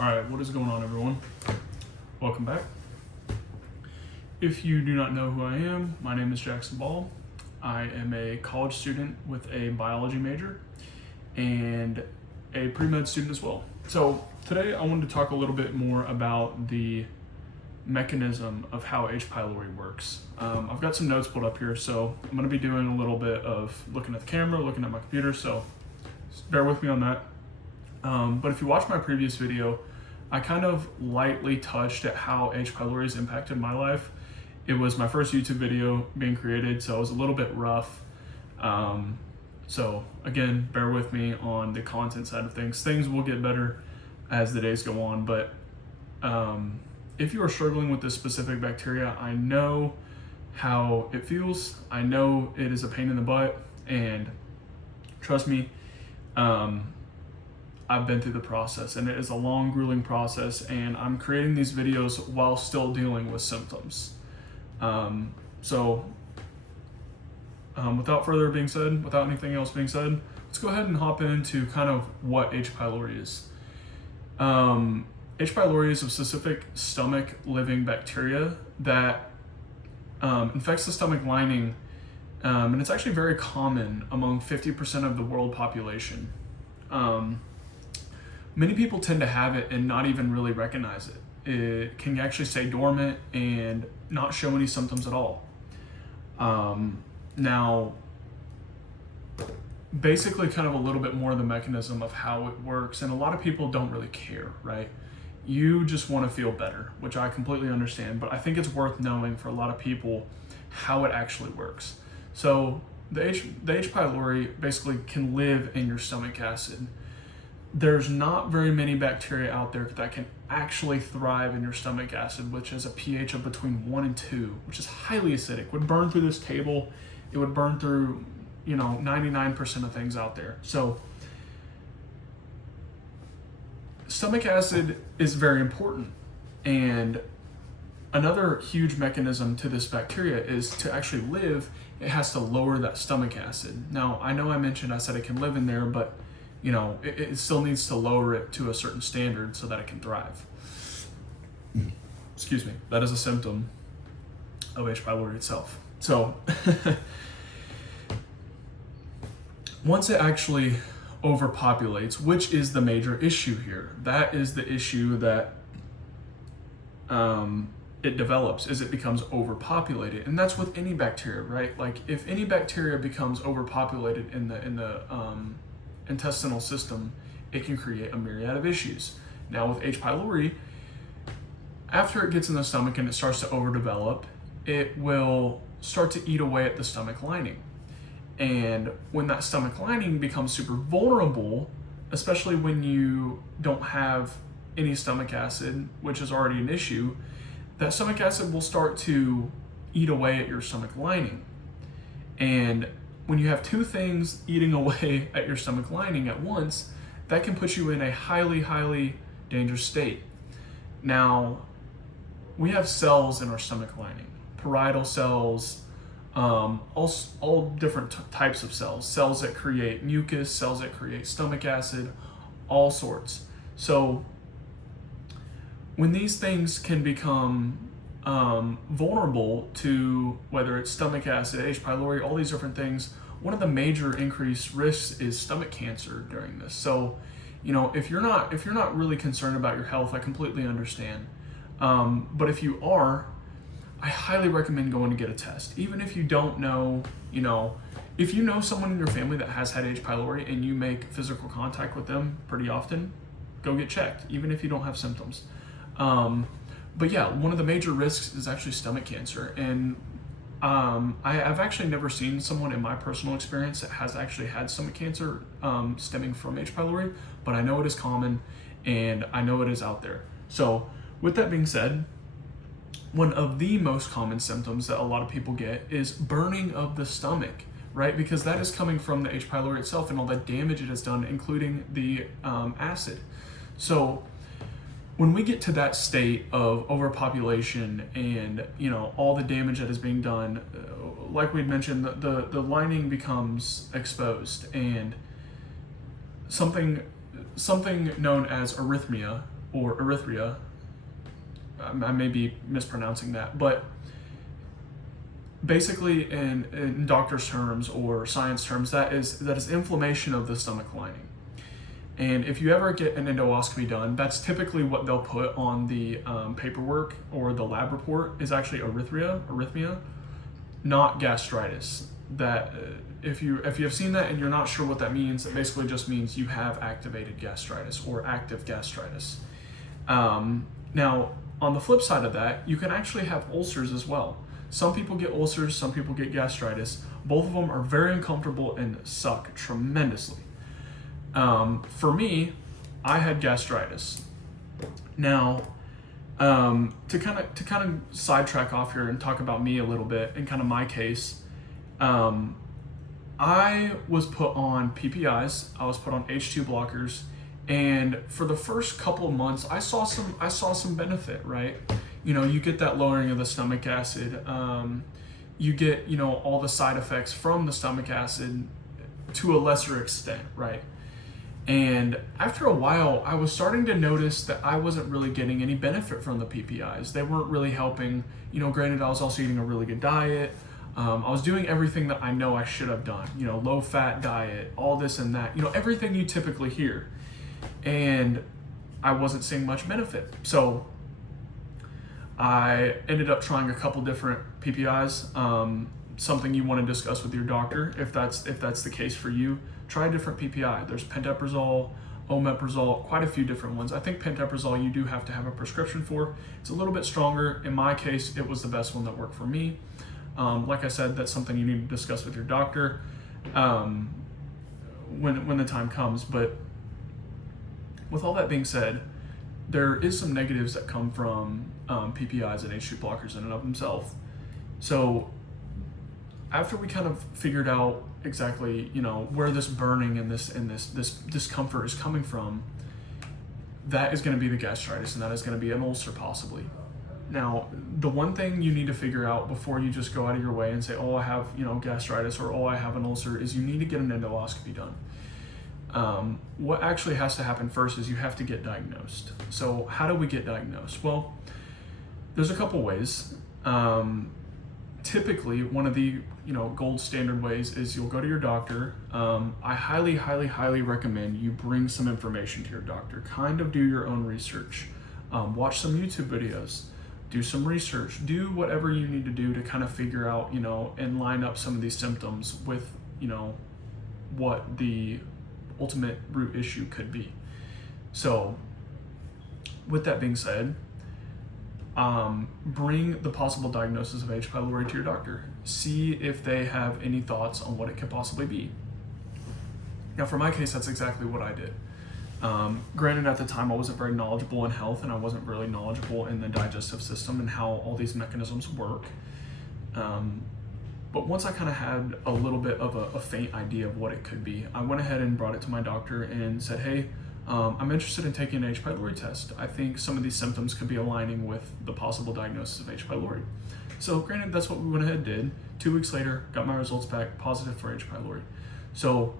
Alright, what is going on, everyone? Welcome back. If you do not know who I am, my name is Jackson Ball. I am a college student with a biology major and a pre-med student as well. So today I wanted to talk a little bit more about the mechanism of how H. pylori works. I've got some notes pulled up here, so I'm going to be doing a little bit of looking at the camera, looking at my computer, so bear with me on that. But if you watched my previous video, I kind of lightly touched at how H. pylori has impacted my life. It was my first YouTube video being created, so it was a little bit rough. So again, bear with me on the content side of things. Things will get better as the days go on, but if you are struggling with this specific bacteria, I know how it feels. I know it is a pain in the butt, and trust me, I've been through the process, and it is a long, grueling process, and I'm creating these videos while still dealing with symptoms. Without further being said, without anything else being said, let's go ahead and hop into kind of what H. pylori is. H. pylori is a specific stomach living bacteria that infects the stomach lining, and it's actually very common among 50% of the world population. Many people tend to have it and not even really recognize it. It can actually stay dormant and not show any symptoms at all. Now, basically kind of a little bit more of the mechanism of how it works, and a lot of people don't really care, right? You just want to feel better, which I completely understand, but I think it's worth knowing for a lot of people how it actually works. So the H. pylori basically can live in your stomach acid. There's not very many bacteria out there that can actually thrive in your stomach acid, which is a pH of between 1 and 2, which is highly acidic. It would burn through this table. It would burn through, 99% of things out there. So stomach acid is very important. And another huge mechanism to this bacteria is to actually live, it has to lower that stomach acid. Now, I know I said it can live in there, but it still needs to lower it to a certain standard so that it can thrive. Excuse me. That is a symptom of H. pylori itself. So once it actually overpopulates, which is the major issue here, that is the issue that it develops, is it becomes overpopulated. And that's with any bacteria, right? Like if any bacteria becomes overpopulated in the intestinal system, it can create a myriad of issues. Now with H. pylori, after it gets in the stomach and it starts to overdevelop, it will start to eat away at the stomach lining. And when that stomach lining becomes super vulnerable, especially when you don't have any stomach acid, which is already an issue, that stomach acid will start to eat away at your stomach lining. And when you have two things eating away at your stomach lining at once, that can put you in a highly, highly dangerous state. Now, we have cells in our stomach lining, parietal cells, all different types of cells that create mucus, cells that create stomach acid, all sorts. So when these things can become vulnerable to whether it's stomach acid, H. pylori, all these different things, one of the major increased risks is stomach cancer during this. So, if you're not really concerned about your health, I completely understand. But if you are, I highly recommend going to get a test. Even if you don't know, if you know someone in your family that has had H. pylori and you make physical contact with them pretty often, go get checked, even if you don't have symptoms. But yeah, one of the major risks is actually stomach cancer. And I've actually never seen someone in my personal experience that has actually had stomach cancer stemming from H. pylori, but I know it is common and I know it is out there. So with that being said, one of the most common symptoms that a lot of people get is burning of the stomach, right? Because that is coming from the H. pylori itself and all the damage it has done, including the acid. So when we get to that state of overpopulation and all the damage that is being done, like we'd mentioned, the lining becomes exposed, and something known as arrhythmia or erythria. I may be mispronouncing that, but basically in doctor's terms or science terms, that is inflammation of the stomach lining. And if you ever get an endoscopy done, that's typically what they'll put on the paperwork or the lab report is actually arrhythmia, not gastritis. That if you have seen that and you're not sure what that means, it basically just means you have activated gastritis or active gastritis. Now, on the flip side of that, you can actually have ulcers as well. Some people get ulcers, some people get gastritis. Both of them are very uncomfortable and suck tremendously. For me, I had gastritis. Now, to kind of sidetrack off here and talk about me a little bit and kind of my case, I was put on PPIs. I was put on H2 blockers, and for the first couple of months, I saw some benefit. Right, you get that lowering of the stomach acid. You get all the side effects from the stomach acid to a lesser extent, right? And after a while, I was starting to notice that I wasn't really getting any benefit from the PPIs. They weren't really helping. Granted, I was also eating a really good diet. I was doing everything that I know I should have done. Low fat diet, all this and that. Everything you typically hear. And I wasn't seeing much benefit. So I ended up trying a couple different PPIs. Something you want to discuss with your doctor if that's the case for you. Try a different PPI. There's pantoprazole, omeprazole, quite a few different ones. I think pantoprazole you do have to have a prescription for. It's a little bit stronger. In my case, it was the best one that worked for me. Like I said, that's something you need to discuss with your doctor when the time comes. But with all that being said, there is some negatives that come from PPIs and H2 blockers in and of themselves. So after we kind of figured out exactly, where this burning and this discomfort is coming from, that is going to be the gastritis, and that is going to be an ulcer possibly. Now, the one thing you need to figure out before you just go out of your way and say, oh, I have, gastritis, or oh, I have an ulcer, is you need to get an endoscopy done. What actually has to happen first is you have to get diagnosed. So how do we get diagnosed? Well, there's a couple ways. Typically, one of the gold standard ways is you'll go to your doctor. I highly, highly, highly recommend you bring some information to your doctor. Kind of do your own research. Watch some YouTube videos. Do some research. Do whatever you need to do to kind of figure out, and line up some of these symptoms with, what the ultimate root issue could be. So, with that being said, bring the possible diagnosis of H. pylori to your doctor. See if they have any thoughts on what it could possibly be. Now, for my case, that's exactly what I did. Granted, at the time, I wasn't very knowledgeable in health, and I wasn't really knowledgeable in the digestive system and how all these mechanisms work. But once I kind of had a little bit of a faint idea of what it could be, I went ahead and brought it to my doctor and said, hey, I'm interested in taking an H. pylori test. I think some of these symptoms could be aligning with the possible diagnosis of H. pylori. So granted, that's what we went ahead and did. 2 weeks later, got my results back, positive for H. pylori. So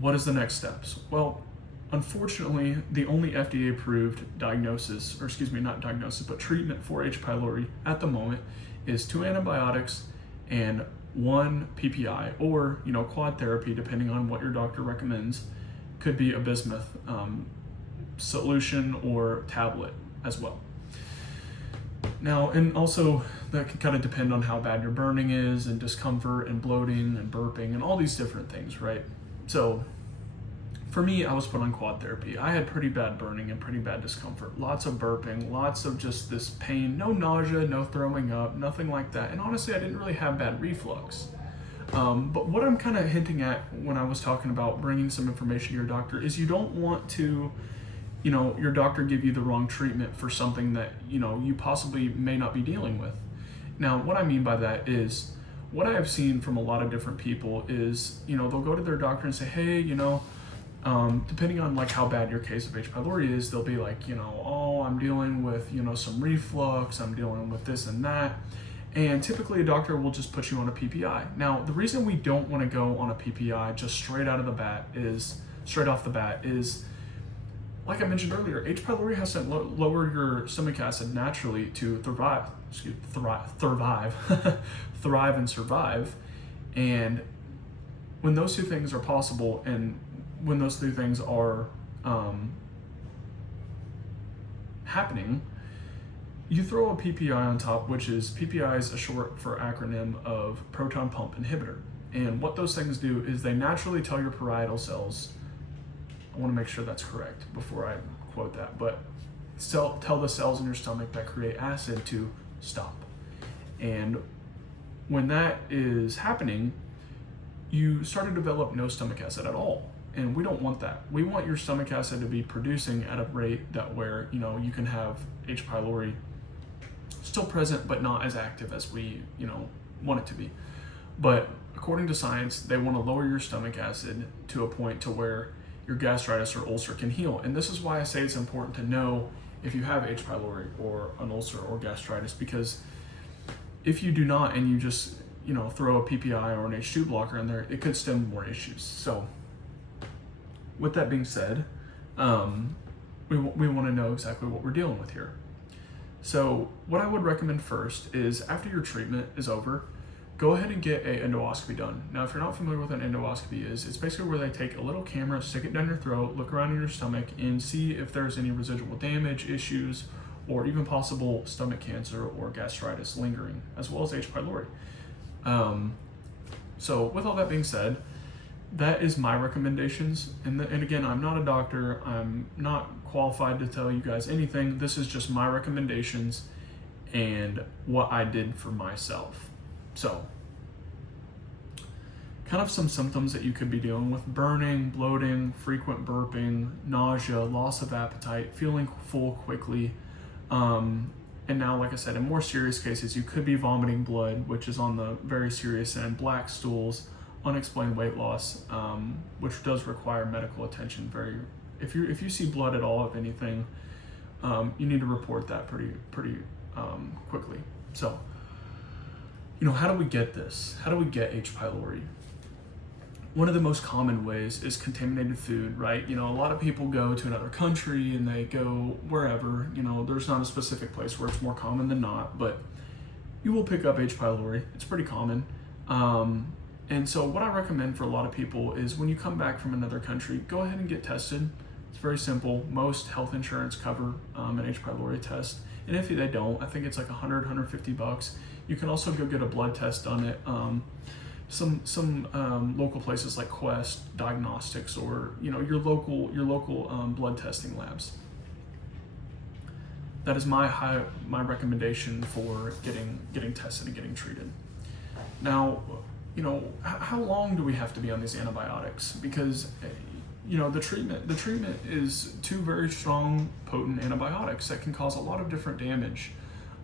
what is the next steps? Well, unfortunately, the only FDA approved diagnosis, or excuse me, not diagnosis, but treatment for H. pylori at the moment is 2 antibiotics and 1 PPI, or quad therapy, depending on what your doctor recommends. Could be a bismuth solution or tablet as well. Now, and also that can kind of depend on how bad your burning is, and discomfort and bloating and burping and all these different things, right? So for me, I was put on quad therapy. I had pretty bad burning and pretty bad discomfort. Lots of burping, lots of just this pain, no nausea, no throwing up, nothing like that. And honestly, I didn't really have bad reflux. But what I'm kind of hinting at when I was talking about bringing some information to your doctor is you don't want to, your doctor give you the wrong treatment for something that, you possibly may not be dealing with. Now, what I mean by that is, what I have seen from a lot of different people is, they'll go to their doctor and say, hey, depending on like how bad your case of H. pylori is, they'll be like, oh, I'm dealing with, some reflux, I'm dealing with this and that. And typically a doctor will just put you on a PPI. Now, the reason we don't want to go on a PPI just straight off the bat is like I mentioned earlier, H. pylori has to lower your stomach acid naturally to thrive and survive. And when those two things are possible, and when those two things are happening, you throw a PPI on top, which is PPI is a short for acronym of proton pump inhibitor. And what those things do is they naturally tell your parietal cells, I want to make sure that's correct before I quote that, but tell the cells in your stomach that create acid to stop. And when that is happening, you start to develop no stomach acid at all. And we don't want that. We want your stomach acid to be producing at a rate that where, you can have H. pylori still present, but not as active as we, want it to be. But according to science, they want to lower your stomach acid to a point to where your gastritis or ulcer can heal. And this is why I say it's important to know if you have H. pylori or an ulcer or gastritis, because if you do not and you just, throw a PPI or an H2 blocker in there, it could stem more issues. So with that being said, we want to know exactly what we're dealing with here. So what I would recommend first is after your treatment is over, go ahead and get an endoscopy done. Now, if you're not familiar with what an endoscopy is, it's basically where they take a little camera, stick it down your throat, look around in your stomach, and see if there's any residual damage, issues, or even possible stomach cancer or gastritis lingering, as well as H. pylori. So with all that being said, that is my recommendations. And again, I'm not a doctor. I'm not qualified to tell you guys anything. This is just my recommendations and what I did for myself. So, kind of some symptoms that you could be dealing with: burning, bloating, frequent burping, nausea, loss of appetite, feeling full quickly. And now, like I said, in more serious cases, you could be vomiting blood, which is on the very serious end, black stools, unexplained weight loss, which does require medical attention. If you see blood at all of anything, you need to report that pretty quickly. So, how do we get this? How do we get H. pylori? One of the most common ways is contaminated food, right? A lot of people go to another country and they go wherever, there's not a specific place where it's more common than not, but you will pick up H. pylori. It's pretty common. And so what I recommend for a lot of people is when you come back from another country, go ahead and get tested. It's very simple. Most health insurance cover an H. pylori test. And if they don't, I think it's like $100, $150. You can also go get a blood test done at some local places like Quest Diagnostics, or your local blood testing labs. That is my recommendation for getting tested and getting treated. Now, how long do we have to be on these antibiotics? Because the treatment is two very strong, potent antibiotics that can cause a lot of different damage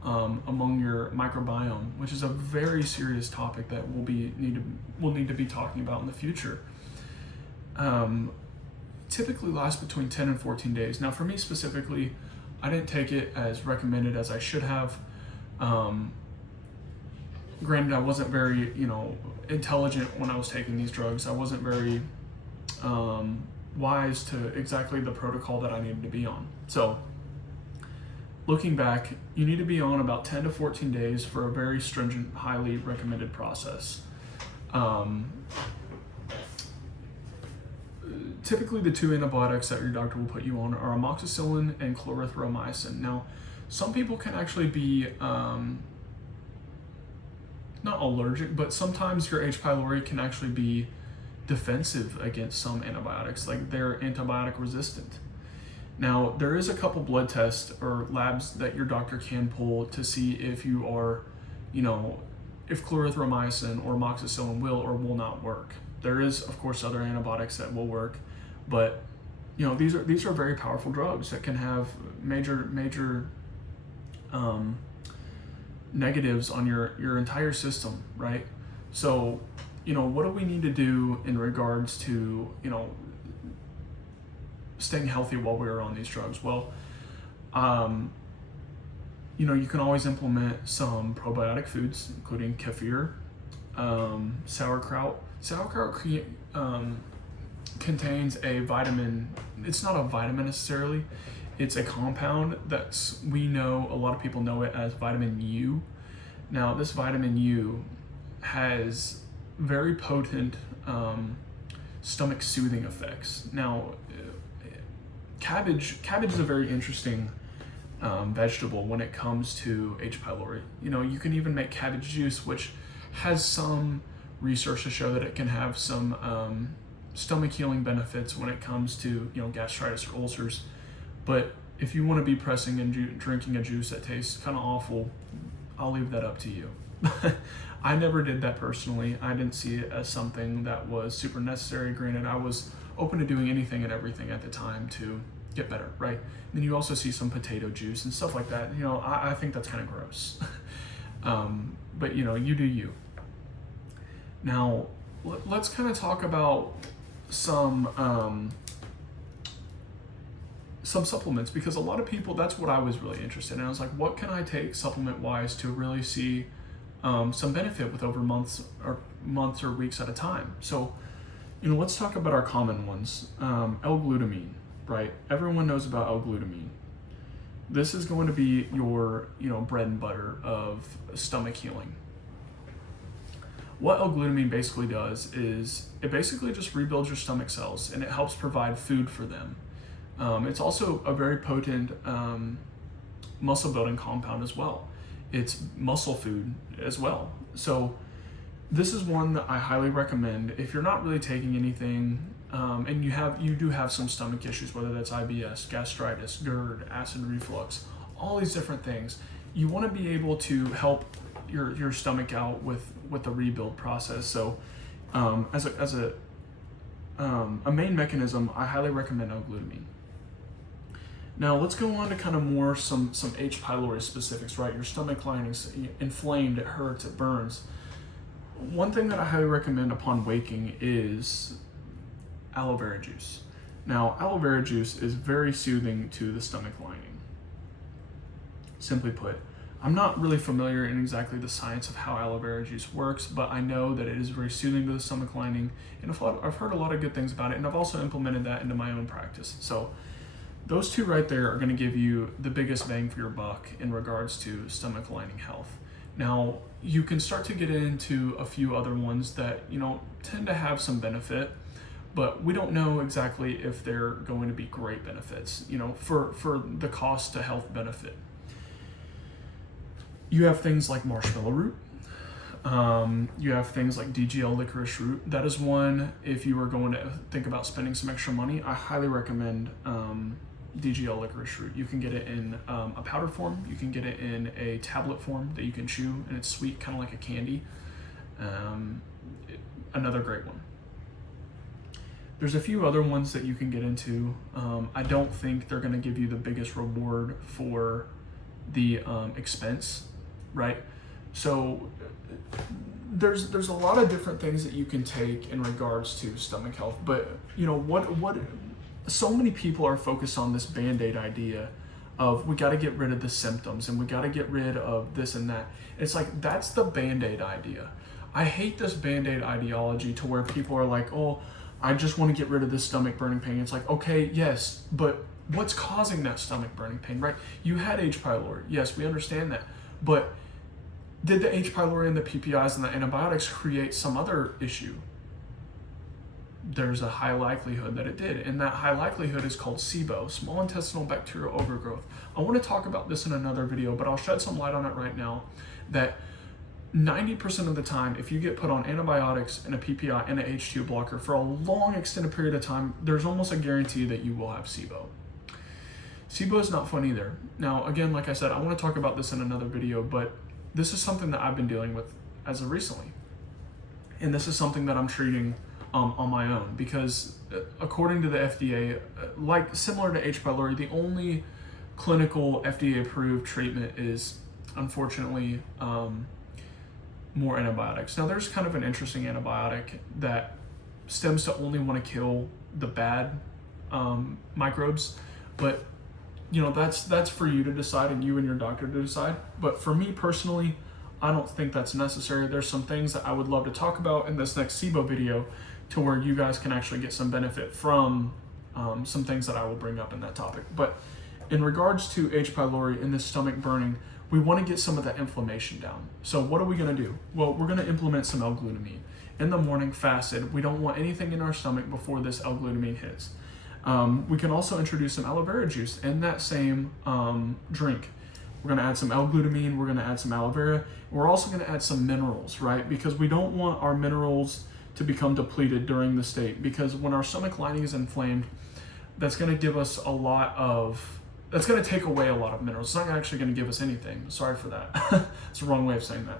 among your microbiome, which is a very serious topic that we'll need to be talking about in the future. Typically lasts between 10 and 14 days. Now, for me specifically, I didn't take it as recommended as I should have. Granted, I wasn't very, intelligent when I was taking these drugs. I wasn't very wise to exactly the protocol that I needed to be on. So, looking back, you need to be on about 10 to 14 days for a very stringent, highly recommended process. Typically, the two antibiotics that your doctor will put you on are amoxicillin and clarithromycin. Now, some people can actually be not allergic, but sometimes your H. pylori can actually be defensive against some antibiotics, like they're antibiotic resistant. Now, there is a couple blood tests or labs that your doctor can pull to see if you are, if clarithromycin or amoxicillin will or will not work. There is, of course, other antibiotics that will work, but these are very powerful drugs that can have major negatives on your entire system, right? So, what do we need to do in regards to, staying healthy while we're on these drugs? Well, you can always implement some probiotic foods, including kefir, sauerkraut. Sauerkraut contains a vitamin. It's not a vitamin necessarily. It's a compound that's, we know, a lot of people know it as vitamin U. Now, this vitamin U has very potent stomach soothing effects. Now, cabbage is a very interesting vegetable when it comes to H. pylori. You know, you can even make cabbage juice, which has some research to show that it can have some stomach healing benefits when it comes to, you know, gastritis or ulcers. But if you want to be pressing and drinking a juice that tastes kind of awful, I'll leave that up to you. I never did that personally. I didn't see it as something that was super necessary. Granted, I was open to doing anything and everything at the time to get better, right? And then you also see some potato juice and stuff like that. You know, I think that's kind of gross. But, you know, you do you. Now, let's kind of talk about some supplements, because a lot of people, that's what I was really interested in. I was like, what can I take supplement wise to really see some benefit with over months or weeks at a time? So, you know, let's talk about our common ones. L-glutamine, right? Everyone knows about L-glutamine. This is going to be your, you know, bread and butter of stomach healing. What L-glutamine basically does is it basically just rebuilds your stomach cells, and it helps provide food for them. It's also a very potent muscle building compound as well. It's muscle food as well. So this is one that I highly recommend if you're not really taking anything and you do have some stomach issues, whether that's IBS, gastritis, GERD, acid reflux, all these different things. You want to be able to help your stomach out with the rebuild process. So as a main mechanism, I highly recommend L-glutamine. Now let's go on to kind of more some H. pylori specifics, right? Your stomach lining's inflamed, it hurts, it burns. One thing that I highly recommend upon waking is aloe vera juice. Now, aloe vera juice is very soothing to the stomach lining. Simply put, I'm not really familiar in exactly the science of how aloe vera juice works, but I know that it is very soothing to the stomach lining, and I've heard a lot of good things about it, and I've also implemented that into my own practice. So those two right there are going to give you the biggest bang for your buck in regards to stomach lining health. Now, you can start to get into a few other ones that, you know, tend to have some benefit, but we don't know exactly if they're going to be great benefits, you know, for the cost to health benefit. You have things like marshmallow root. You have things like DGL licorice root. That is one, if you were going to think about spending some extra money, I highly recommend DGL licorice root. You can get it in a powder form. You can get it in a tablet form that you can chew, and it's sweet, kind of like a candy. Another great one. There's a few other ones that you can get into. I don't think they're going to give you the biggest reward for the expense, right? So there's a lot of different things that you can take in regards to stomach health, but you know what so many people are focused on this Band-Aid idea of we got to get rid of the symptoms and we got to get rid of this and that. It's like, that's the Band-Aid idea. I hate this Band-Aid ideology to where people are like, oh, I just want to get rid of this stomach burning pain. It's like, okay, yes, but what's causing that stomach burning pain, right? You had H. pylori. Yes, we understand that. But did the H. pylori and the PPIs and the antibiotics create some other issue? There's a high likelihood that it did, and that high likelihood is called SIBO, small intestinal bacterial overgrowth. I want to talk about this in another video, but I'll shed some light on it right now, that 90% of the time, if you get put on antibiotics and a PPI and an H2 blocker for a long extended period of time, there's almost a guarantee that you will have SIBO. SIBO is not fun either. Now, again, like I said, I want to talk about this in another video, but this is something that I've been dealing with as of recently. And this is something that I'm treating on my own, because according to the FDA, like similar to H. pylori, the only clinical FDA approved treatment is unfortunately more antibiotics. Now there's kind of an interesting antibiotic that stems to only want to kill the bad microbes, but you know, that's for you to decide and you and your doctor to decide. But for me personally, I don't think that's necessary. There's some things that I would love to talk about in this next SIBO video to where you guys can actually get some benefit from some things that I will bring up in that topic. But in regards to H. pylori and this stomach burning, we want to get some of that inflammation down. So what are we going to do? Well, we're going to implement some L-glutamine. In the morning, fasted, we don't want anything in our stomach before this L-glutamine hits. We can also introduce some aloe vera juice in that same drink. We're going to add some L-glutamine, we're going to add some aloe vera. We're also going to add some minerals, right? Because we don't want our minerals to become depleted during the state, because when our stomach lining is inflamed, that's going to give us that's going to take away a lot of minerals. It's not actually going to give us anything. Sorry for that. It's the wrong way of saying that.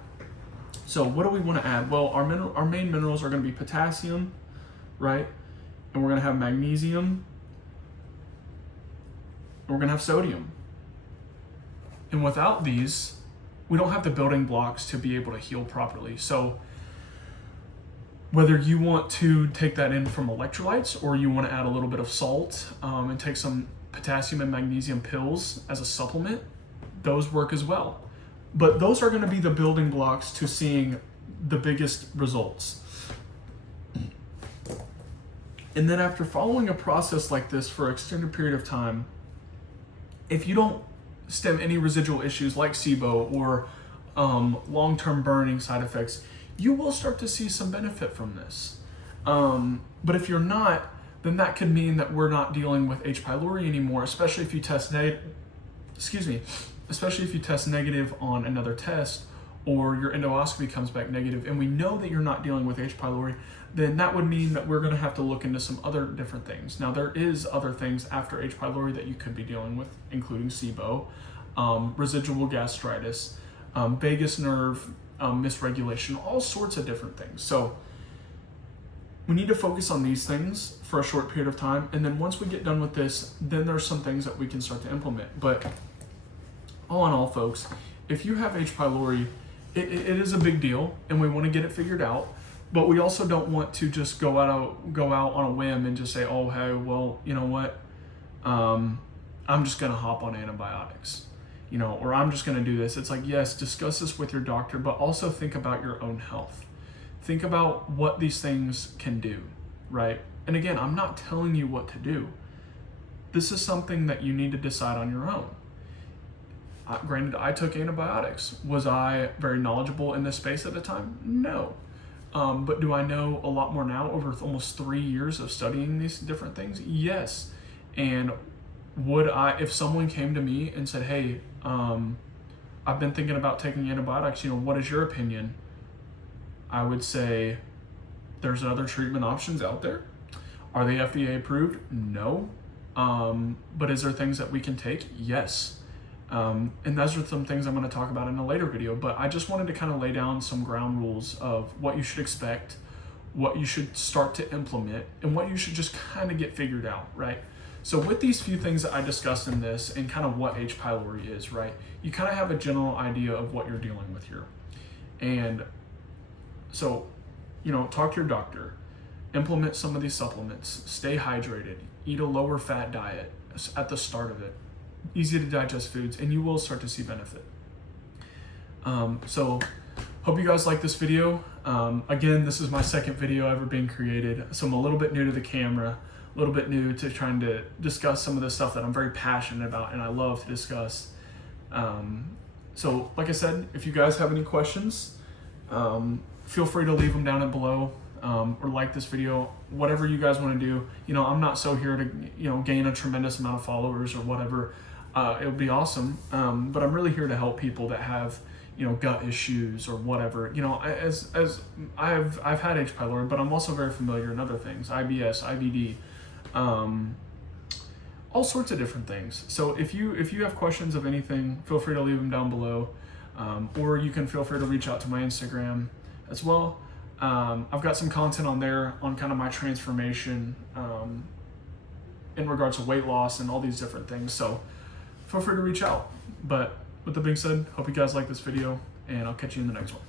So what do we want to add? Well, our main minerals are going to be potassium, right? And we're going to have magnesium. And we're going to have sodium. And without these, we don't have the building blocks to be able to heal properly. So whether you want to take that in from electrolytes, or you want to add a little bit of salt and take some potassium and magnesium pills as a supplement, those work as well. But those are going to be the building blocks to seeing the biggest results. And then after following a process like this for an extended period of time, if you don't stem any residual issues like SIBO or long-term burning side effects, you will start to see some benefit from this. But if you're not, then that could mean that we're not dealing with H. pylori anymore, especially if you test especially if you test negative on another test, or your endoscopy comes back negative, and we know that you're not dealing with H. pylori, then that would mean that we're going to have to look into some other different things. Now, there is other things after H. pylori that you could be dealing with, including SIBO, residual gastritis, vagus nerve misregulation, all sorts of different things. So we need to focus on these things for a short period of time, and then once we get done with this, then there's some things that we can start to implement. But all in all, folks, if you have H. pylori, it is a big deal, and we want to get it figured out. But we also don't want to just go out on a whim and just say, oh, hey, well, you know what? I'm just going to hop on antibiotics, or I'm just going to do this. It's like, yes, discuss this with your doctor, but also think about your own health. Think about what these things can do, right? And again, I'm not telling you what to do. This is something that you need to decide on your own. Granted, I took antibiotics. Was I very knowledgeable in this space at the time? No. But do I know a lot more now over almost 3 years of studying these different things? Yes. And would I, if someone came to me and said, hey, I've been thinking about taking antibiotics, what is your opinion? I would say there's other treatment options out there. Are they FDA approved? No. But is there things that we can take? Yes. And those are some things I'm going to talk about in a later video, but I just wanted to kind of lay down some ground rules of what you should expect, what you should start to implement, and what you should just kind of get figured out, right? So with these few things that I discussed in this and kind of what H. pylori is, right, you kind of have a general idea of what you're dealing with here. And so, talk to your doctor, implement some of these supplements, stay hydrated, eat a lower fat diet at the start of it, easy to digest foods, and you will start to see benefit. So hope you guys like this video. Again, this is my second video ever being created, so I'm a little bit new to the camera, a little bit new to trying to discuss some of the stuff that I'm very passionate about and I love to discuss. So like I said, if you guys have any questions, feel free to leave them down below, or like this video, whatever you guys want to do. I'm not so here to gain a tremendous amount of followers or whatever. It would be awesome, but I'm really here to help people that have gut issues or whatever. As I've had H. pylori, but I'm also very familiar in other things, IBS, IBD, all sorts of different things. So if you have questions of anything, feel free to leave them down below, or you can feel free to reach out to my Instagram as well. I've got some content on there on kind of my transformation in regards to weight loss and all these different things. So feel free to reach out. But with that being said, hope you guys like this video, and I'll catch you in the next one.